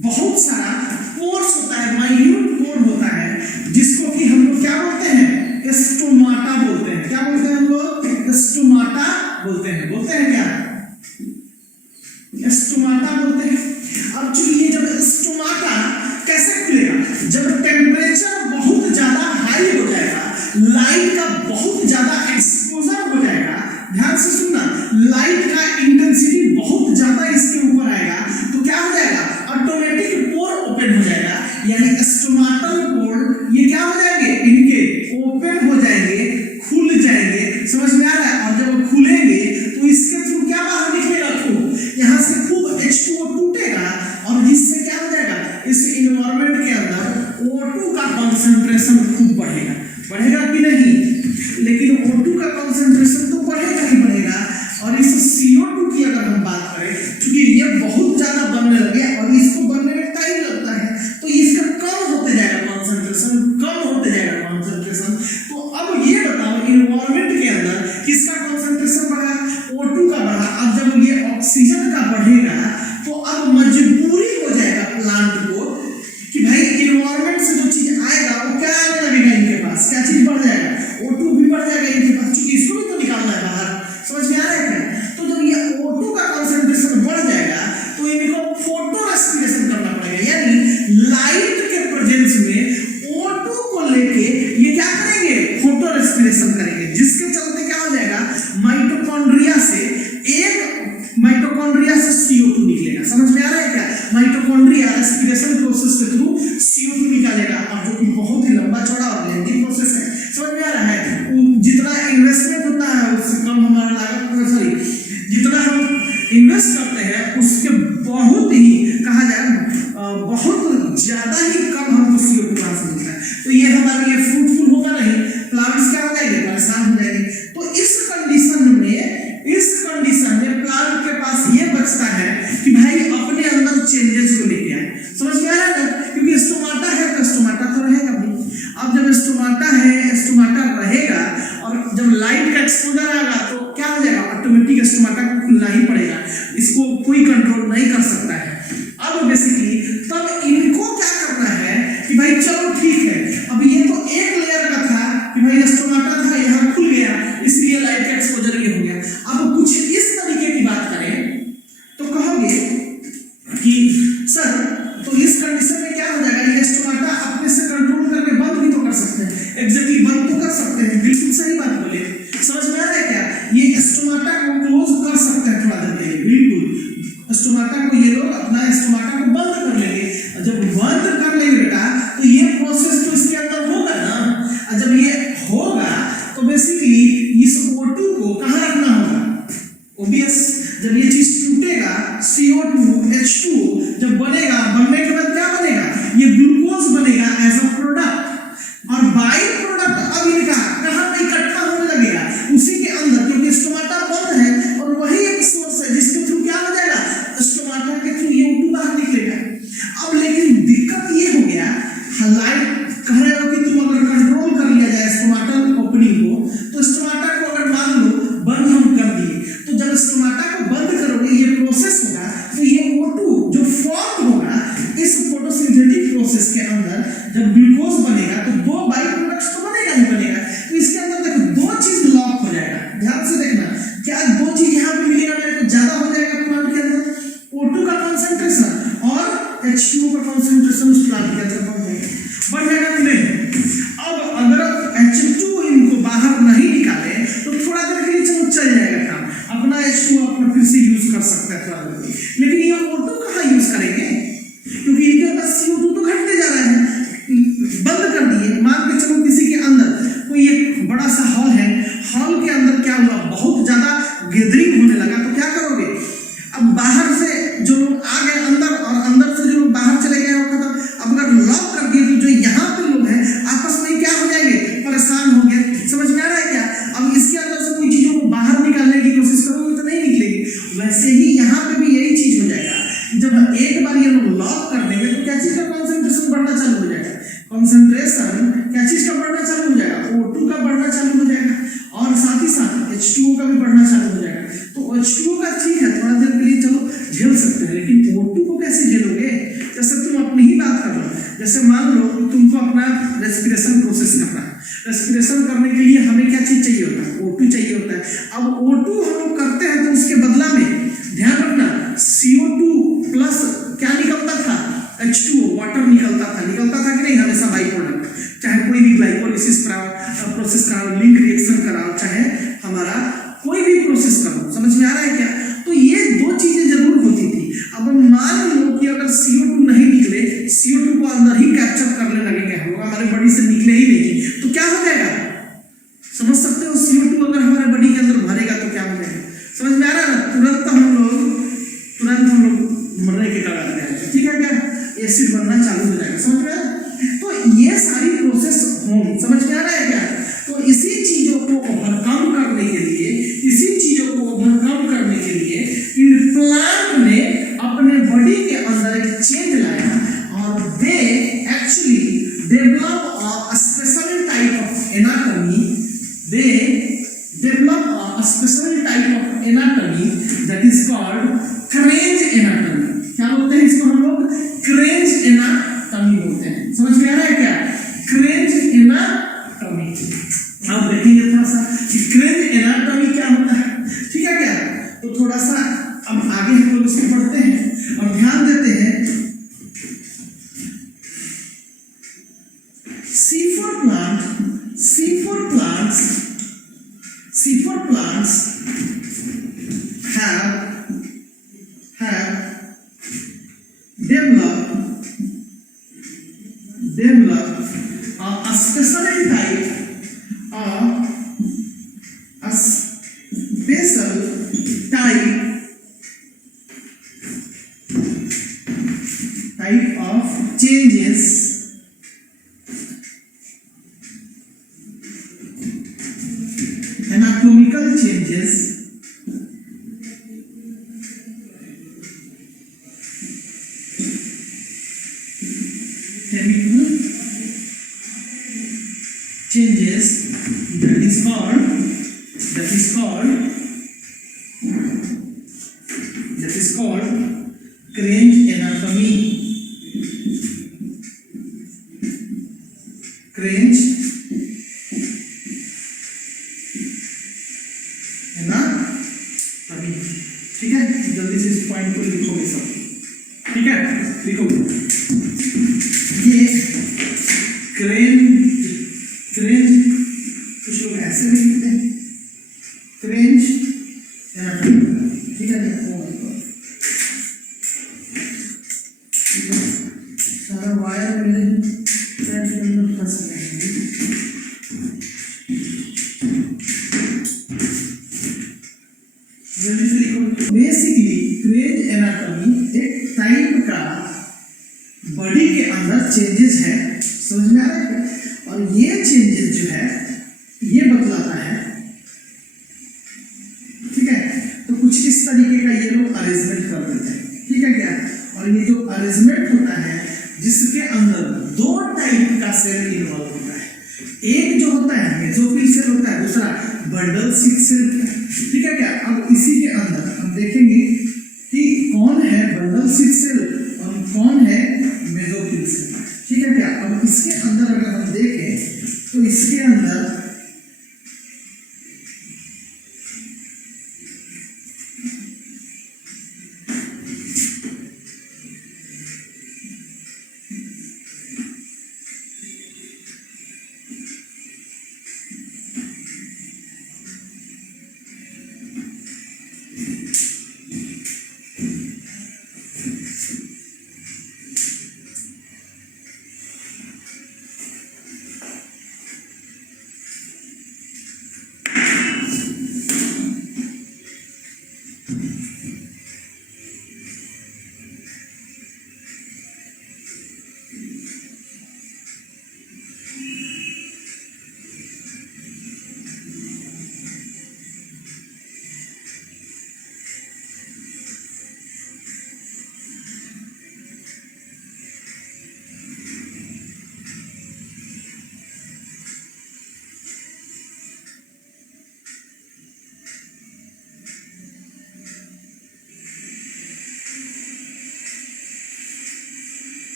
बहुत सारा पोर्स होता है, माइन्यूट पोर होता है, जिसको कि हम लोग क्या बोलते हैं, स्टोमाटा बोलते हैं। क्या बोलते हैं हम लोग, स्टोमाटा बोलते हैं क्या, स्टोमाटा बोलते हैं। अब चलिए, जब स्टोमाटा कैसे खुलेगा, जब टेम्परेचर बहुत ज्यादा हाई हो जाएगा, लाइट का बहुत ज्यादा एक्सपोजर हो जाएगा, ध्यान से सुनना, लाइट का इंटेंसिटी बहुत ज्यादा इसके ऊपर आएगा, तो क्या हो जाएगा, ऑटोमेटिक पोर ओपन हो जाएगा। यानी स्टोमाटल पोर ये क्या हो जाएंगे, इनके ओपन हो जाएंगे, खुल जाएंगे, समझ में आ रहा है। और जब खुलेंगे तो इसके थ्रू क्या बाहर निकलेगा, खूब यहाँ से खूब H2O टूटेगा, और जिससे क्या हो जाएगा, इस इन्वायरमेंट के अंदर O2 का कंसंट्रेशन खूब बढ़ेगा कि नहीं। लेकिन O2 का कंसंट्रेशन तो बढ़ेगा ही बढ़ेगा, और इस CO2 की अगर हम बात करें, क्योंकि ये बहुत ज्यादा बनने लगे और इसको बनने में टाइम लगता है, तो इसका कम होते जाएगा कंसंट्रेशन। तो अब ये बताओ, इन्वायरमेंट के अंदर किसका कंसंट्रेशन बढ़ा, O2 का बढ़ा। अब जब ये ऑक्सीजन का बढ़ेगा तो अब मजबूरी हो जाएगा प्लांट को कि भाई इन्वायरमेंट से जो चीज आएगा वो क्या आने लगेगा, इनके पास क्या चीज जब ग्लूकोज बनेगा तो दो बाई प्रोडक्ट्स तो बनेगा ही बनेगा। तो इसके अंदर देखो दो चीज लॉक हो जाएगा, ध्यान से देखना, क्या दो चीज यहाँ पे मिलेगा मेरे को, ज्यादा हो जाएगा प्लांट के अंदर O2 का कंसंट्रेशन और H2O का कंसंट्रेशन उस प्लांट के अंदर बढ़ जाएगा कि नहीं। अब अगर H2 इनको बाहर नहीं निकाले तो थोड़ा देर के लिए चलो चल जाएगा काम, अपना H2O अपना फिर से यूज कर सकता है थोड़ा देर, लेकिन ये O2 कहाँ यूज करेंगे, क्योंकि इनके अंदर CO2 तो घटते जा रहे हैं, बंद कर दिए। मान के चलो किसी के अंदर कोई एक बड़ा सा हॉल है, हॉल के अंदर क्या हुआ, बहुत ज्यादा गैदरिंग होने लगा, तो क्या करोगे, अब बाहर से जो लोग आ गए अंदर और अंदर से जो लोग बाहर चले गए वो खत्म। अब अगर लॉक कर दिए तो जो यहाँ पे लोग हैं आपस में क्या हो जाएंगे, परेशान हो गए। समझ में आ रहा है क्या। अब इसके अंदर से कोई चीजों को बाहर निकालने की कोशिश करोगे तो नहीं निकलेगी, वैसे ही यहाँ पे भी यही चीज हो जाएगा। जब एक बार ये लोग लॉक कर देंगे तो क्या चीज का कॉन्सेंट्रेशन बढ़ना चालू हो जाएगा, कंसंट्रेशन क्या चीज का बढ़ना चालू हो जाएगा, O2 का बढ़ना चालू हो जाएगा और साथ ही साथ H2O का भी बढ़ना चालू हो जाएगा। तो H2O का ठीक है थोड़ा देर के लिए चलो झेल सकते हैं, लेकिन O2 को कैसे झेलोगे। जैसे तुम अपनी ही बात कर लो, जैसे मान लो तुमको अपना रेस्पिरेशन प्रोसेस करना है, रेस्पिरेशन करने के लिए हमें क्या चीज चाहिए होता है, O2 चाहिए होता है। अब O2 हम लोग करते हैं तो उसके बदला में ध्यान रखना CO2 प्लस क्या निकलता था, H2O वाटर निकलता था कि नहीं, हमेशा बाई प्रोडक्ट, चाहे कोई भी ग्लाइकोलिसिस प्रोसेस कराओ, लिंक रिएक्शन कराओ, चाहे हमारा कोई भी प्रोसेस करो। समझ में आ रहा है क्या। तो ये दो चीजें जरूर होती थी। अब मान लो कि अगर CO2 नहीं निकले, CO2 को अंदर ही कैप्चर करने लगेंगे हम लोग, हमारे बॉडी से निकले ही नहीं, तो क्या हो जाएगा, समझ सकते हो। CO2 अगर हमारे बॉडी के अंदर भरेगा तो क्या हो जाएगा, समझ में आ रहा है ना। तुरंत हम लोग मरने के कगार पे आएंगे, ठीक है क्या, एसिड बनना चालू हो जाएगा। समझ में आ रहा है। तो ये सारी प्रोसेस होंगी, समझ में आ रहा है क्या। तो इसी चीजों को ओवरकम करने के लिए, इन प्लांट ने अपने बॉडी के अंदर एक चेंज लाया और they actually develop a special type of anatomy, that is called kranz anatomy. क्या बोलते हैं इसको हम लोग, क्रेंज एनाटॉमी बोलते हैं। समझ में आ रहा है क्या, क्रेंज एनाटॉमी। अब देखेंगे थोड़ा सा कि क्रेंज एनाटॉमी क्या होता है, ठीक है क्या। तो थोड़ा सा अब आगे हम लोग इसको पढ़ते हैं और ध्यान देते हैं। C4 plants have developed a special type of changes anatomical changes that is called Crange anatomy. Crange anatomy, ठीक है। जल्दी से इस पॉइंट को लिखोगे सब, ठीक है, लिखो। ये क्रेंज कुछ लोग ऐसे भी लिखते हैं, क्रेंज एनाटॉमी, ठीक है। सारा वायर मेरे पैर के अंदर फंस गया है। जल्दी से लिखो। बेसिकली क्रेंज एनाटॉमी एक टाइप का बॉडी के अंदर चेंजेस है, समझ में आ रहा है। और ये चेंजेस जो है ये बतलाता है, ठीक है। तो कुछ इस तरीके का ये लोग अरेंजमेंट कर देते हैं, ठीक है क्या। और ये जो अरेंजमेंट होता है जिसके अंदर दो टाइप का सेल इन्वॉल्व होता है, एक जो होता है मेसोफिल सेल होता है, दूसरा बंडल सिक सेल, ठीक है क्या। अब इसी के अंदर हम देखेंगे कि कौन है बंडल सिक सेल और कौन है मेसोफिल सेल, ठीक है क्या। अब इसके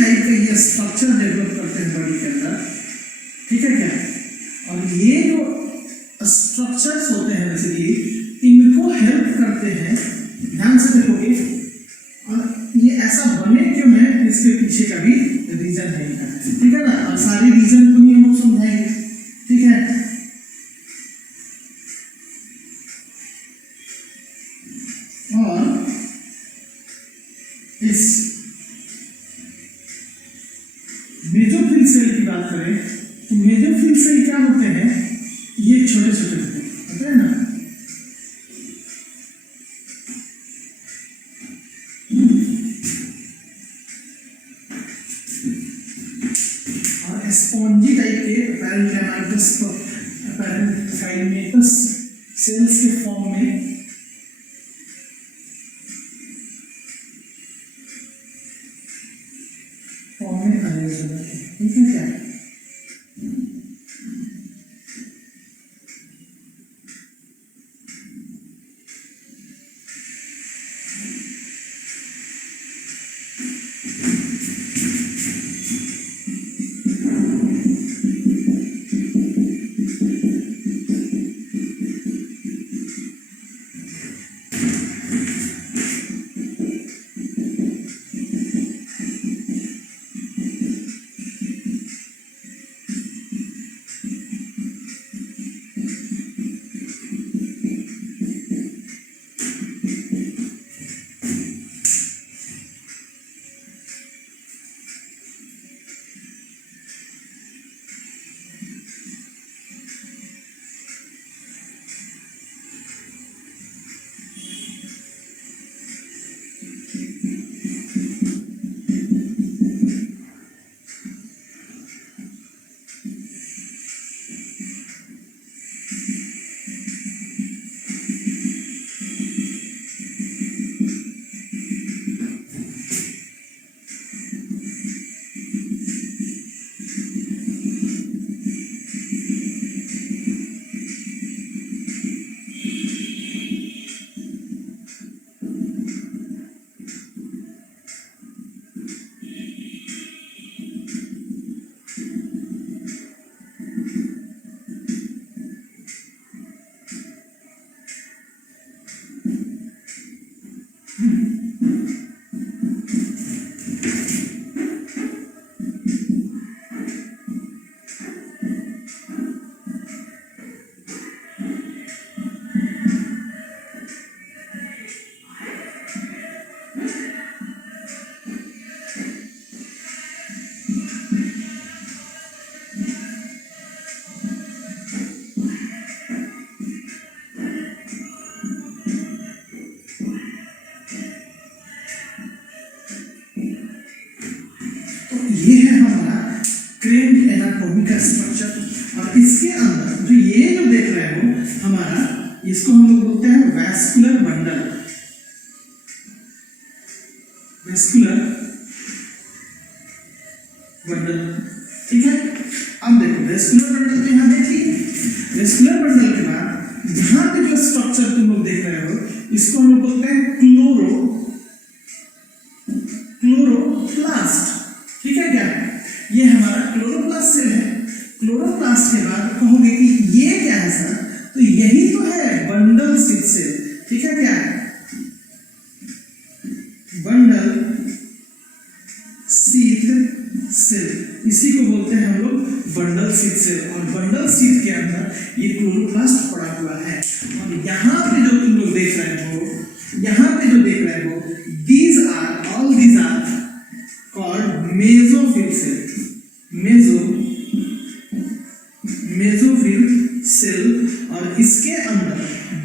टाइप का ये स्ट्रक्चर डेवलप करते हैं बॉडी के अंदर, ठीक है क्या। और ये जो स्ट्रक्चर्स होते हैं बेसिकली इनको हेल्प करते हैं, ध्यान से देखोगे, और ये ऐसा बने क्यों है इसके पीछे का भी रीजन है, ठीक है ना। और सारे रीजन को ही हम लोग समझाएंगे, ठीक है। और इस मेसोफिल सेल की बात करें तो मेसोफिल सेल क्या होते हैं, ये छोटे छोटे होते हैं, पता है ना। और स्पॉन्जी टाइप के पैरेंकाइमेटस सेल्स के फॉर्म में आयोजन है, ठीक है क्या। ये है हमारा क्रेन एनाटॉमी का स्ट्रक्चर। और इसके अंदर जो ये जो देख रहे हो हमारा, इसको हम लोग बोलते हैं वैस्कुलर बंडल, वैस्कुलर बंडल, ठीक है। अब देखो वैस्कुलर बंडल तो यहाँ देखिए, वैस्कुलर बंडल के बाद यहाँ पे जो स्ट्रक्चर तुम लोग देख रहे हो इसको हम लोग बोलते हैं क्लोरोप्लास्ट, ठीक है क्या। ये हमारा क्लोरोप्लास्ट सेल है। क्लोरोप्लास्ट के बाद कहोगे कि ये क्या है सर, तो यही तो है बंडल शीथ सेल, ठीक है क्या, बंडल शीथ सेल, इसी को बोलते हैं हम लोग बंडल शीथ सेल। और बंडल शीथ के अंदर ये क्लोरोप्लास्ट पड़ा हुआ है। और यहाँ पे जो तुम लोग देख रहे हो, यहाँ पे जो देख रहे हो, all these are called mesophyll cell, mesophyll cell। और इसके अंदर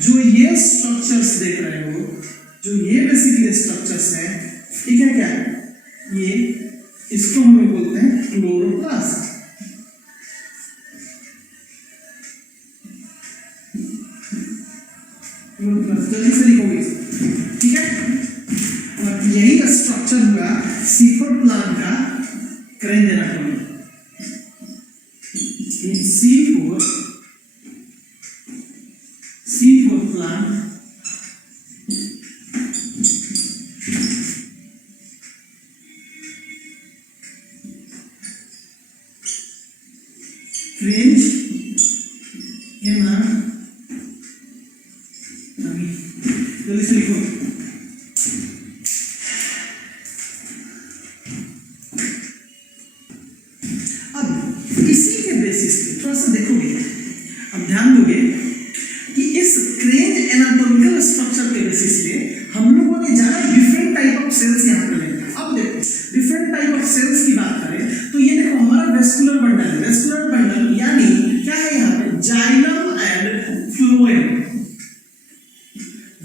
जो ये स्ट्रक्चर्स देख रहे हो, जो ये बेसिकली स्ट्रक्चर्स हैं, ठीक है क्या, ये इसको हम बोलते हैं क्लोरोप्लास्ट। जल्दी से लिखोगे, ठीक है। और यही स्ट्रक्चर हुआ C4 प्लांट का क्रेन एनाटॉमी। इन C4 प्लांट जल्दी से लिखो। अब इसी के बेसिस पे थोड़ा सा देखोगे, अब ध्यान दोगे कि इस क्रेंज एनाटॉमिकल स्ट्रक्चर के बेसिस पे हम लोगों ने जाना डिफरेंट टाइप ऑफ सेल्स यहाँ पे लेंगे। अब देखो डिफरेंट टाइप ऑफ सेल्स की बात करें तो ये देखो हमारा वेस्कुलर बंडल है। वेस्कुलर बंडल यानी क्या है यहाँ पे, जाइलम एंड फ्लोएम।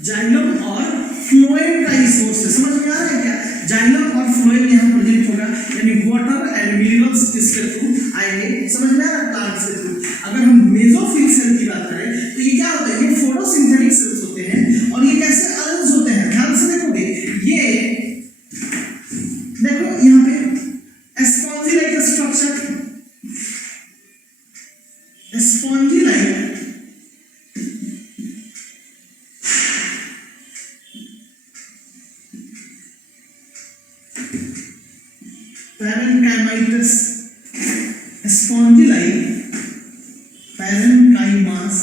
जाइलम और फ्लोएम का ही सोर्स है, समझ में आ रहा है क्या? जाइलम और फ्लोएम यहाँ प्रेजेंट होगा, यानी वाटर एंड मिनरल्स इसके थ्रू आएंगे, समझ में आ रहा है, प्लांट्स के थ्रू। अगर हम मेसोफिल सेल की बात करें तो ये क्या होता है, ये फोटोसिंथेटिक सेल्स होते हैं। और ये कैसे अरेंज होते हैं, ध्यान से देखोगे, ये देखो यहाँ पे spongy like structure, spongy like parenchymatous, spongy like parenchymas,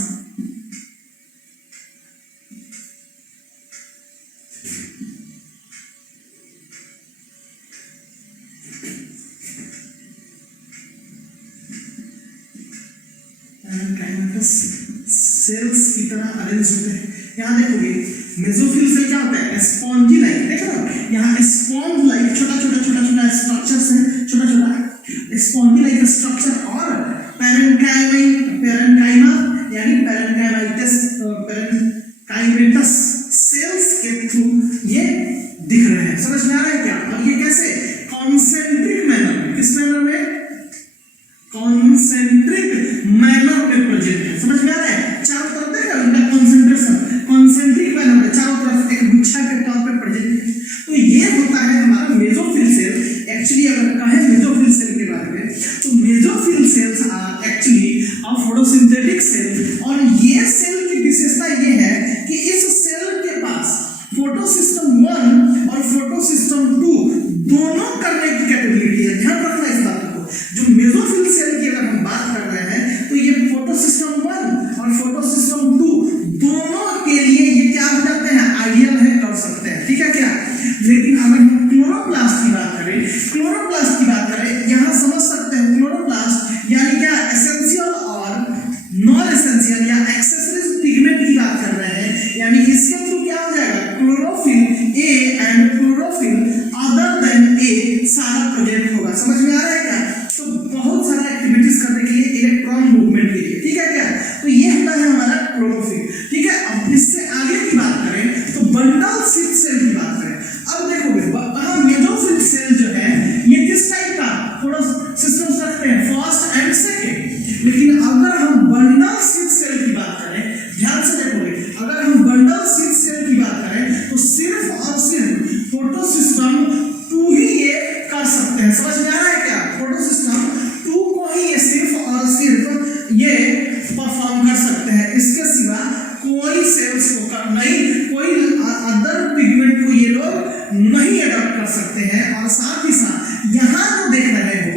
parenchymatous cells की तरह अरेंज होते हैं। यहाँ देखोगे मेसोफिल सेल क्या होता है, स्पॉन्जी लाइक, देख रहे हो यहाँ स्पॉन्ज लाइक छोटा छोटा स्ट्रक्चर्स है, छोटा छोटा स्पॉन्जी लाइक स्ट्रक्चर। और पैरेन्काइमा यानी पैरेन्काइमेटस सेल्स के थ्रू ये दिख रहे हैं, समझ में आ रहा है क्या? और ये कैसे कॉन्सेंट्रिक मैनर में, किस मैनर में, कॉन्सेंट्रिक मैनर में प्रेजेंट है, समझ में आ रहा है? चारों तरफ देख रहे हो इनका कॉन्सेंट्रेशन, कॉन्सेंट्रिक मैनर में चारों तरफ एक गुच्छा के तौर पे प्रेजेंट है। तो ये होता है हमारा मेसोफिल सेल। एक्चुअली अगर कहें मेसोफिल सेल के बारे में तो mesophyll cells are actually a photosynthetic cell. और ये सेल की विशेषता ये है कि इस सेल के पास फोटोसिस्टम 1 और फोटोसिस्टम 2 दोनों करने की कैपेबिलिटी है। ध्यान रखना इस बात को, जो मेसोफिल सेल की अगर हम बात कर रहे हैं तो ये फोटोसिस्टम 1 और फोटोसिस्टम 2 दोनों के लिए ये क्या हो जाते हैं, आइडियल है, कर सकते हैं, ठीक है क्या? लेकिन अगर हम क्लोरोप्लास्ट की बात करें, यहाँ समझ सकते हैं क्लोरोप्लास्ट यानी क्या, एसेंशियल और नॉन एसेंशियल या एक्सेसरीज पिगमेंट की बात कर रहे हैं। यानी इसके थ्रू क्या हो जाएगा, chlorophyll a and chlorophyll other than a सारा प्रेजेंट होगा, समझ में आ रहा है क्या? तो बहुत सारा एक्टिविटीज करने के लिए, इलेक्ट्रॉन मूवमेंट के लिए, ठीक है क्या? तो ये होता है हमारा क्लोरोफिल, ठीक है। अब इससे आगे की बात करें तो बंडल स्लिट सेल की बात करें। अब देखोगे वहां मेसोफिल सेल जो है ये किस टाइप का थोड़ा सिस्टम रखते हैं, फर्स्ट एंड सेकंड। लेकिन अगर हम बंडल स्लिट सेल की बात करें, ध्यान से देखोगे, अगर हम बंडल स्लिट सेल की बात करें तो सिर्फ और सिर्फ फोटोसिस्टम 2 ही ये कर सकते हैं, समझ में आ रहा है क्या? फोटोसिस्टम 2 को ही ये सिर्फ और सिर्फ ये परफॉर्म कर सकते हैं, इसके सिवा कोई सेल्स को कर नहीं, कोई अदर पिगमेंट को ये लोग नहीं अडॉप्ट कर सकते हैं। और साथ ही साथ यहाँ जो देख रहे हो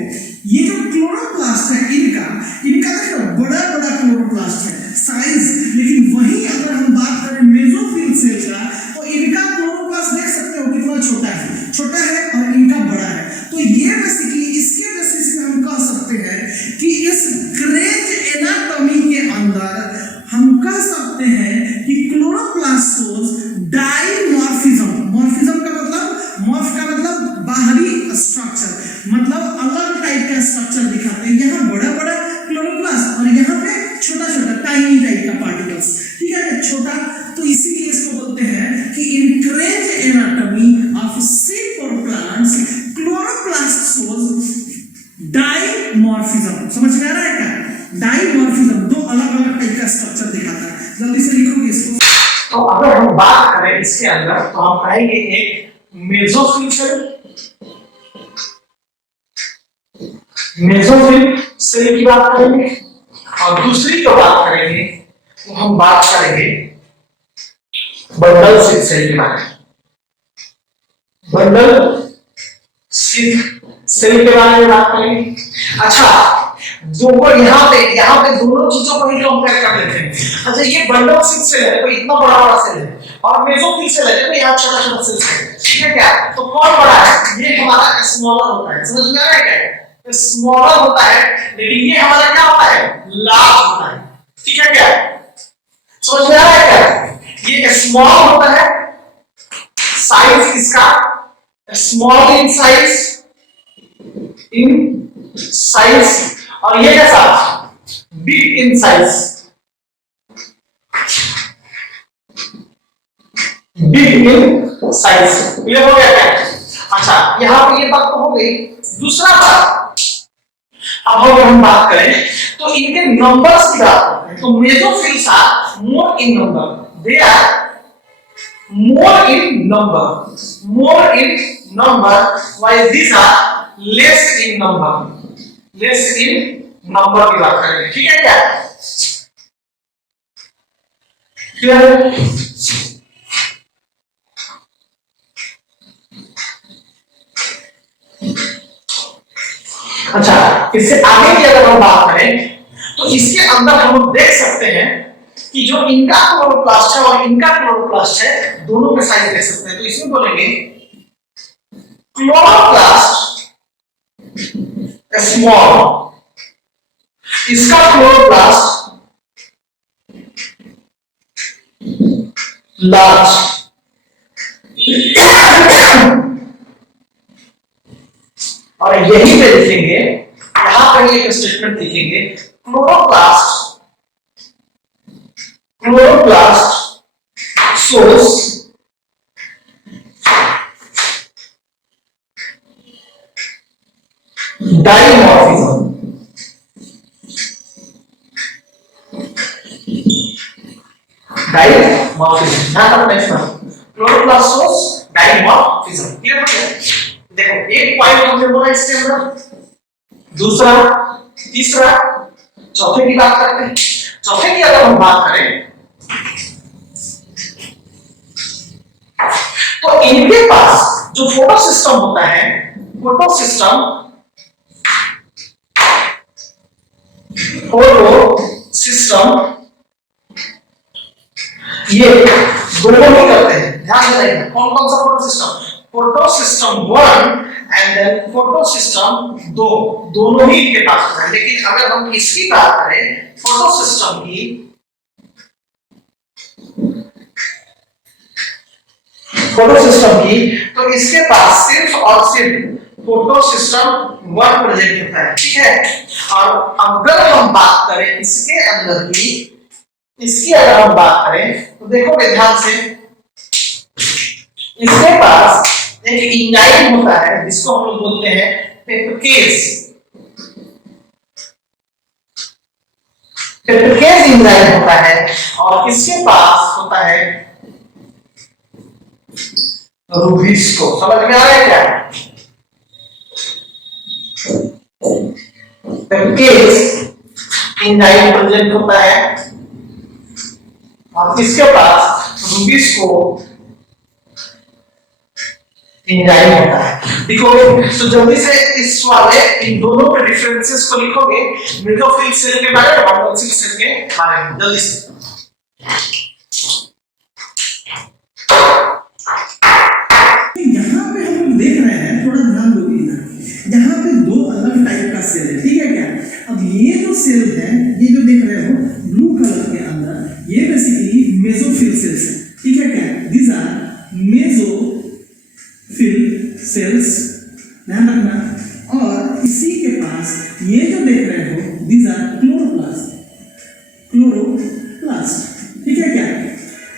ये जो क्लोरोप्लास्ट है इनका देखो बड़ा क्लोरोप्लास्ट है साइज। लेकिन वहीं अगर हम बात करें मेसोफिल सेल का तो इनका क्लोरोप्लास्ट देख सकते हो कितना छोटा है और इनका बड़ा है। तो ये बेसिकली इसके बेसिस पे हम कह सकते हैं कि इस क्रेंज एनाटॉमी के अंदर हम कह सकते हैं कि क्लोरोप्लास्ट शोज डाइमॉर्फिज्म। मॉर्फिज्म का मतलब, मॉर्फ का मतलब बाहरी स्ट्रक्चर, मतलब अलग टाइप का स्ट्रक्चर दिखाते हैं। यहाँ बड़ा क्लोरोप्लास्ट और यहाँ पे छोटा टाइनी टाइप का पार्टिकल्स, ठीक है, छोटा। तो इसीलिए इसको बोलते हैं कि इन क्रेंज एनाटॉमी ऑफ सीड और प्लांट्स क्लोरोप्लास्ट शोज डाइमॉर्फिज्म। समझ में आ रहा है क्या? डाइमॉर्फिज्म दो अलग टाइप का स्ट्रक्चर दिखाता है। जल्दी से लिखोगे इसको। तो अगर हम बात करें इसके अंदर तो हम कहेंगे एक मेसोफिल सेल की बात करेंगे, और दूसरी जो बात करेंगे वो हम बात करेंगे बंडल स्लिट सेल के बारे में। बंडल स्लिट सेल के बारे में बात करेंगे। अच्छा, यहाँ पे दोनों चीजों को ही कंपेयर कर लेते हैं। अच्छा ये बंडल सेल है, देखो इतना बड़ा बड़ा सेल है, और मेसोफिल सेल है, देखो यहाँ छोटा छोटा सेल है, ठीक है क्या? तो कौन बड़ा है? ये हमारा स्मॉलर होता है, समझ में आ रहा है क्या? स्मॉलर होता है, लेकिन ये हमारा क्या होता है? लार्ज होता है, ठीक है क्या? समझ में आ रहा है क्या? ये स्मॉल होता है, साइज इसका स्मॉल इन साइज, और ये कैसा? Big in size, big in size. Clear हो गया क्या? अच्छा यहां पे ये बात तो हो गई। दूसरा बात, अब अगर हम बात करें तो इनके नंबर्स की बात करते हैं, तो mesophylls are more in number, they are more in number while these are less in number की बात करेंगे, ठीक है क्या? क्लियर? अच्छा इससे आगे की अगर हम बात करें तो इसके अंदर हम लोग देख सकते हैं कि जो इनका क्लोरोप्लास्ट है और इनका क्लोरोप्लास्ट है, दोनों के साइज देख सकते हैं। तो इसमें बोलेंगे क्लोरोप्लास्ट स्मॉल, इसका क्लोरोप्लास्ट लार्ज, और यही पे लिखेंगे, यहां पर एक स्टेटमेंट लिखेंगे क्लोरोप्लास्ट shows dimorphism, ध्यान रखना इसमें, क्लोरोप्लास्ट shows dimorphism। क्लियर हो गया? देखो एक पॉइंट हमने बोला इसके अंदर, दूसरा, तीसरा, चौथे की बात करते हैं। चौथे की अगर हम बात करें तो इनके पास जो फोटो सिस्टम होता है, फोटो सिस्टम ये दोनों ही करते हैं, ध्यान देना। कौन कौन सा photo system? Photo system 1 and then photo system 2, दोनों ही इनके पास होता है। लेकिन अगर हम इसकी बात करें फोटो सिस्टम की, तो इसके पास सिर्फ और सिर्फ फोटो सिस्टम 1 प्रेजेंट होता है, ठीक है? और अगर हम बात करें इसके अंदर की, इसकी अगर हम बात करें तो देखोगे ध्यान से, इसके पास एक एंजाइम होता है जिसको हम लोग बोलते हैं पेप्टिकेज एंजाइम होता है, और इसके पास होता है रूबिस्को। समझ में आ रहा है क्या? पेप्टिकेज एंजाइम प्रेजेंट होता है और इसके पास रूबिस्को एंजाइम होता है। देखोगे तो जल्दी से इस वाले इन दोनों के डिफरेंसेस को लिखोगे, मेसोफिल सेल के बारे में, बंडल सेल के बारे में, जल्दी से। यहाँ पे हम लोग देख रहे हैं, थोड़ा ध्यान दोगे इधर, यहाँ पे दो अलग टाइप का सेल है, ठीक है क्या? अब ये जो सेल है, ये जो देख रहे हो ब्लू कलर के अंदर, ये बेसिकली मेसोफिल सेल्स है, ठीक है क्या? दीज आर मेसोफिल सेल्स, ध्यान रखना। और इसी के पास ये जो देख रहे हो दीज आर क्लोरोप्लास्ट, ठीक है क्या?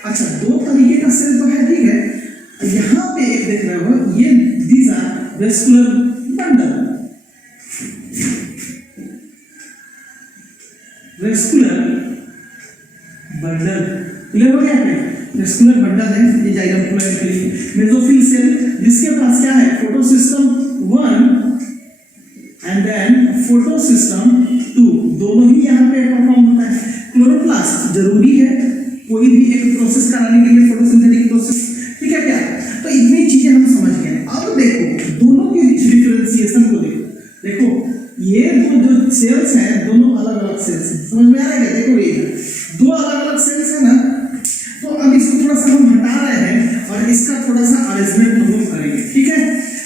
अच्छा दो तरीके का सेल तो है, ठीक है? यहाँ पे एक देख रहे हो, ये these are vascular bundle, vascular bundle, clear हो गया क्या? वेस्कुलर बंडल है, ये जाइलम फ्लोएम मेसोफिल सेल, जिसके पास क्या है? Photo system 1 and then photo system 2, दोनों ही यहाँ पे परफॉर्म होता है। क्लोरोप्लास्ट जरूरी है कोई भी एक प्रोसेस कराने के लिए, फोटोसिंथेटिक प्रोसेस, ठीक है क्या? तो इतनी चीजें हम समझ गए। अब देखो दोनों के बीच डिफरेंशिएशन को देखो, ये दो जो सेल्स हैं इसका थोड़ा सा अरेंजमेंट हम लोग करेंगे, ठीक है।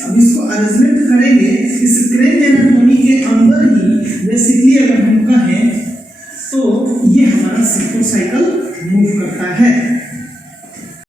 अब इसको अरेंजमेंट करेंगे इस क्रेन एनाटॉमी के अंदर ही। बेसिकली अगर हम कहें तो ये हमारा C4 साइकिल मूव करता है।